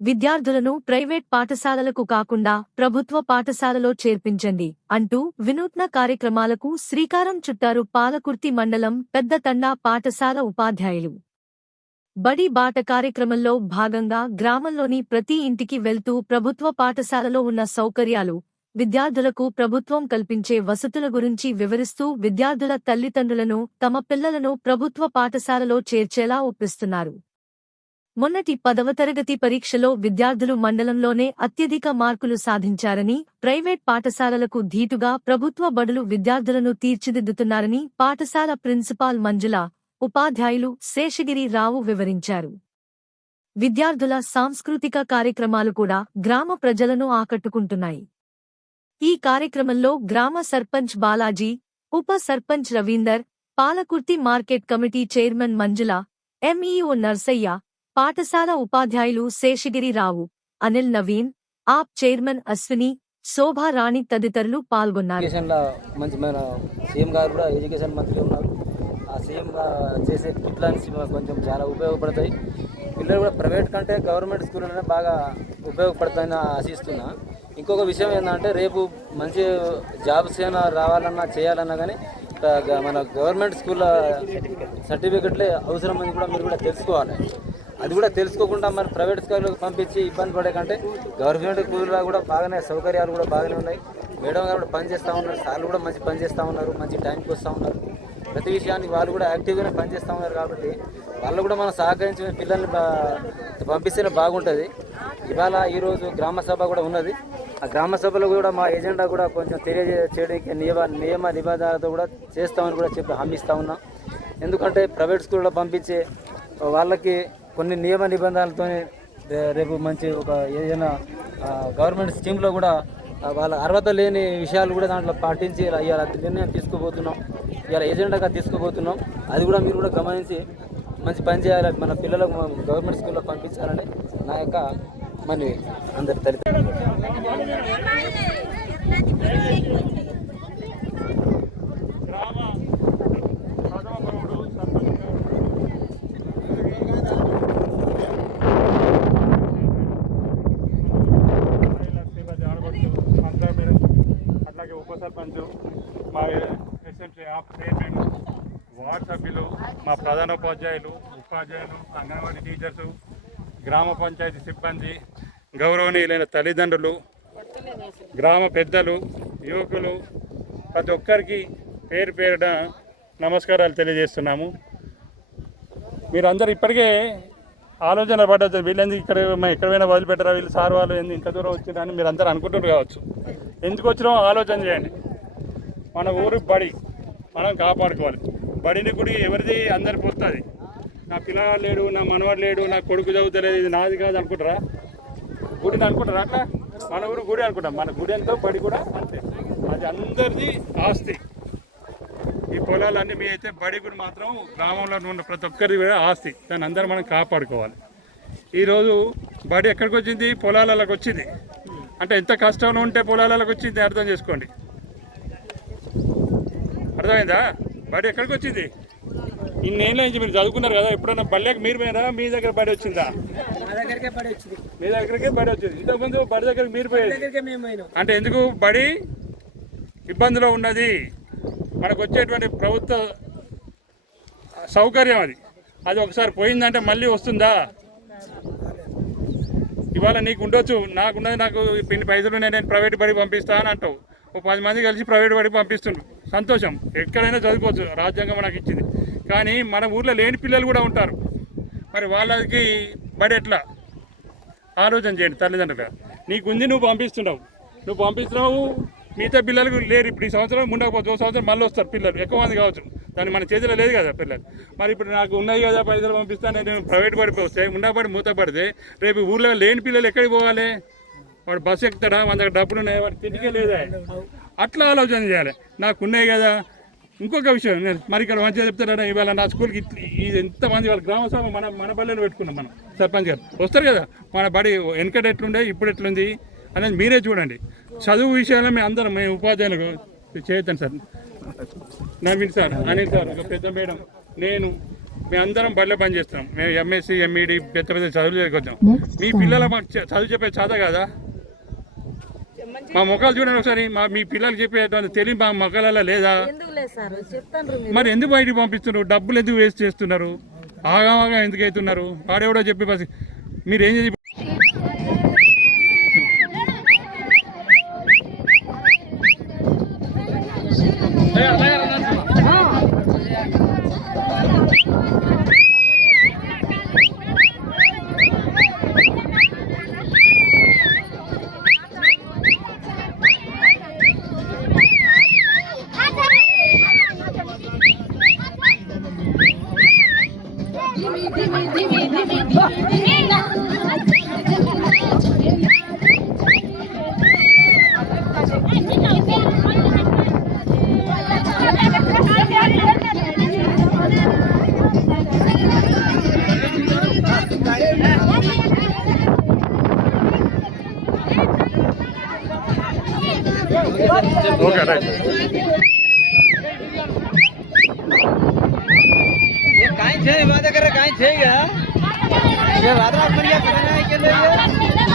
విద్యార్థులను ప్రైవేట్ పాఠశాలలకు కాకుండా ప్రభుత్వ పాఠశాలలో చేర్పించండి అంటూ వినూత్న కార్యక్రమాలకు శ్రీకారం చుట్టారు పాలకుర్తి మండలం పెద్దతండా పాఠశాల ఉపాధ్యాయులు. బడి బాట కార్యక్రమంలో భాగంగా గ్రామంలోని ప్రతి ఇంటికి వెళ్తూ ప్రభుత్వ పాఠశాలలో ఉన్న సౌకర్యాలు, విద్యార్థులకు ప్రభుత్వం కల్పించే వసతుల గురించి వివరిస్తూ విద్యార్థుల తల్లిదండ్రులను తమ పిల్లలను ప్రభుత్వ పాఠశాలలో చేర్చేలా ఒప్పిస్తున్నారు. మొన్నటి 10వ తరగతి పరీక్షలో విద్యార్థులు మండలంలోనే అత్యధిక మార్కులు సాధించారని, ప్రైవేట్ పాఠశాలలకు ధీటుగా ప్రభుత్వ బడులు విద్యార్థులను తీర్చిదిద్దుతున్నారని పాఠశాల ప్రిన్సిపాల్ మంజుల, ఉపాధ్యాయులు శేషగిరి రావు వివరించారు. విద్యార్థుల సాంస్కృతిక కార్యక్రమాలు కూడా గ్రామ ప్రజలను ఆకట్టుకుంటున్నాయి. ఈ కార్యక్రమంలో గ్రామ సర్పంచ్ బాలాజీ, ఉప sarpanch Ravinder, Palakurthi market committee chairman Manjula, MEO Narsaiah, పాఠశాల ఉపాధ్యాయులు శేషగిరి రావు, అనిల్ నవీన్, ఆప్ చైర్మన్ అశ్విని, శోభా రాణి తదితరులు పాల్గొన్నారు. సీఎం చేసే కిట్లన్స్ కొంచెం చాలా ఉపయోగపడతాయి. పిల్లలు కూడా ప్రైవేట్ కంటే గవర్నమెంట్ స్కూల్లోనే బాగా ఉపయోగపడతాయని ఆశిస్తున్నా. ఇంకొక విషయం ఏంటంటే, రేపు మంచి జాబ్స్ అయినా రావాలన్నా చేయాలన్నా కానీ మన గవర్నమెంట్ స్కూల్లో సర్టిఫికెట్లే అవసరం అని కూడా మీరు కూడా తెలుసుకోవాలి. అది కూడా తెలుసుకోకుండా మరి ప్రైవేట్ స్కూళ్ళకి పంపించి ఇబ్బంది పడే కంటే గవర్నమెంట్ స్కూల్లో కూడా బాగానే సౌకర్యాలు కూడా బాగానే ఉన్నాయి. మేడం గారు కూడా పనిచేస్తూ ఉన్నారు, సార్లు కూడా మంచి పనిచేస్తూ ఉన్నారు, మంచి టైంకి వస్తూ ఉన్నారు. ప్రతి విషయానికి వాళ్ళు కూడా యాక్టివ్గానే పనిచేస్తూ ఉన్నారు. కాబట్టి వాళ్ళు కూడా మనం సహకరించి పిల్లల్ని పంపిస్తేనే బాగుంటుంది. ఇవాళ ఈరోజు గ్రామ సభ కూడా ఉన్నది. ఆ గ్రామ సభలో కూడా మా ఎజెండా కూడా కొంచెం తెలియజేయడానికి నియమ నిబంధనలతో కూడా చేస్తామని కూడా చెప్పి హామీ ఇస్తూ ఉన్నాం. ఎందుకంటే ప్రైవేట్ స్కూల్లో పంపించే వాళ్ళకి కొన్ని నియమ నిబంధనలతో రేపు మంచి ఒక ఏదైనా గవర్నమెంట్ స్కీమ్లో కూడా వాళ్ళ అర్హత లేని విషయాలు కూడా దాంట్లో పాటించి ఇవాళ నిర్ణయం తీసుకోబోతున్నాం, ఇవాళ ఎజెండాగా తీసుకోబోతున్నాం. అది కూడా మీరు కూడా గమనించి మంచి పని చేయాలి, మన పిల్లలకు గవర్నమెంట్ స్కూల్లో పంపించాలని నా యొక్క మనవి అందరి తల్లిదండ్రులు. ఉప సర్పంచ్, మా ఎస్ఎంసీ ఆఫ్ చైర్మన్, వార్డు సభ్యులు, మా ప్రధానోపాధ్యాయులు, ఉపాధ్యాయులు, అంగన్వాడీ టీచర్సు, గ్రామ పంచాయతీ సిబ్బంది, గౌరవనీయులైన తల్లిదండ్రులు, గ్రామ పెద్దలు, యువకులు, ప్రతి ఒక్కరికి పేరు పేరున నమస్కారాలు తెలియజేస్తున్నాము. మీరందరూ ఇప్పటికే ఆలోచన పడ్డది, వీళ్ళెందుకు ఎక్కడైనా వదిలిపెట్టరా, వీళ్ళు సార్ వాళ్ళు ఎందుకు ఇంత దూరం వచ్చిందని మీరు అందరూ అనుకుంటున్నారు కావచ్చు. ఎందుకు వచ్చినామో ఆలోచన చేయండి. మన ఊరు బడి మనం కాపాడుకోవాలి. బడిని కూడా ఎవరిది అందరికి పోతుంది. నా పిల్లవాడు లేడు, నా మనవాడు లేడు, నా కొడుకు చదువుతలేదు, ఇది నాది కాదు అనుకుంటారా? గుడిని అనుకుంటారా? అట్లా మన ఊరు గుడి అనుకుంటాం. మన గుడి ఎంతో బడి కూడా అంతే. అది అందరిది ఆస్తి. ఈ పొలాలన్నీ మీ అయితే బడి కూడా మాత్రం గ్రామంలో ఉన్న ప్రతి ఒక్కరిది కూడా ఆస్తి. దాన్ని అందరూ మనం కాపాడుకోవాలి. ఈరోజు బడి ఎక్కడికి వచ్చింది? పొలాలకు వచ్చింది. అంటే ఎంత కష్టంలో ఉంటే పొలాలకు వచ్చింది అర్థం చేసుకోండి. అర్థమైందా? బడి ఎక్కడికి వచ్చింది? ఇన్నేళ్ళ నుంచి మీరు చదువుకున్నారు కదా, ఎప్పుడైనా బళ్ళకి మీరు పోయారా? మీ దగ్గర బడి వచ్చిందా? మీ దగ్గరకే బడి వచ్చింది. ఇంతకుముందు బడి దగ్గరికి మీరు పోయేది. అంటే ఎందుకు? బడి ఇబ్బందిలో ఉన్నది. మనకు వచ్చేటువంటి ప్రభుత్వ సౌకర్యం అది ఒకసారి పోయిందంటే మళ్ళీ వస్తుందా? ఇవాళ నీకు ఉండొచ్చు, నాకున్నది, నాకు ఇన్ని పైసలు నేను ప్రైవేట్ బడికి పంపిస్తా అని అంటావు. ఒక 10 మంది కలిసి ప్రైవేట్ బడికి పంపిస్తుండ్రు, సంతోషం, ఎక్కడైనా చదువుకోవచ్చు, రాజ్యాంగం నాకు ఇచ్చింది. కానీ మన ఊర్లో లేని పిల్లలు కూడా ఉంటారు. మరి వాళ్ళకి బడి ఎట్లా? ఆలోచన చేయండి తల్లిదండ్రులుగా. నీకుంది, నువ్వు పంపిస్తున్నావు, మిగతా పిల్లలకు లేరు. ఇప్పుడు ఈ సంవత్సరం ఉండకపోతే ఒక సంవత్సరం మళ్ళీ వస్తారు పిల్లలు, ఎక్కువ మంది కావచ్చు. దాన్ని మన చేతిలో లేదు కదా పిల్లలు. మరి ఇప్పుడు నాకు ఉన్నాయి కదా పైసలు పంపిస్తాను, నేను ప్రైవేట్ బడికి వస్తే ఉండబడి మూతపడితే రేపు ఊళ్ళో లేని పిల్లలు ఎక్కడికి పోవాలి? వాడు బస్సు ఎక్కుతాడా? మన దగ్గర డబ్బులు ఉన్నాయి, వాడు తిరిగే లేదా? అట్లా ఆలోచన చేయాలి. నాకు ఉన్నాయి కదా. ఇంకొక విషయం, నేను మరి ఇక్కడ మంచిగా చెప్తారా, ఇవాళ నా స్కూల్కి ఇది ఎంతమంది వాళ్ళ గ్రామ సభ మన బడిలో పెట్టుకున్నాం. మనం సర్పంచ్ గారు వస్తారు కదా, మన బడి వెనకటి ఎట్లుండే ఇప్పుడు ఎట్లుంది అనేది మీరే చూడండి. చదువు విషయంలో మేము ఉపాధ్యాయులకు చేయొద్దాను sir, Naveen sir, Anil sir, పెద్ద మేడం, నేను మేము అందరం బడిలో పని చేస్తున్నాం. మేము ఎంఎస్సి ఎంఈడి పెద్ద పెద్ద చదువులు చదువుకొచ్చాం. మీ పిల్లల మాకు చదువు చెప్పే చాదా కదా? మా ముఖాలు చూడండి ఒకసారి. మీ పిల్లలు చెప్పేటువంటి తెలివి మా ముఖాలలో లేదా? మరి ఎందుకు బయటికి పంపిస్తున్నారు? డబ్బులు ఎందుకు వేస్ట్ చేస్తున్నారు? ఆగామాగా ఎందుకు అవుతున్నారు? వాడెవడో చెప్పి బస్ మీరు ఏం చేసి ఓకే రైట్. काई छे माता करे काई छे क्या ये रात रात बढ़िया करना है के लिए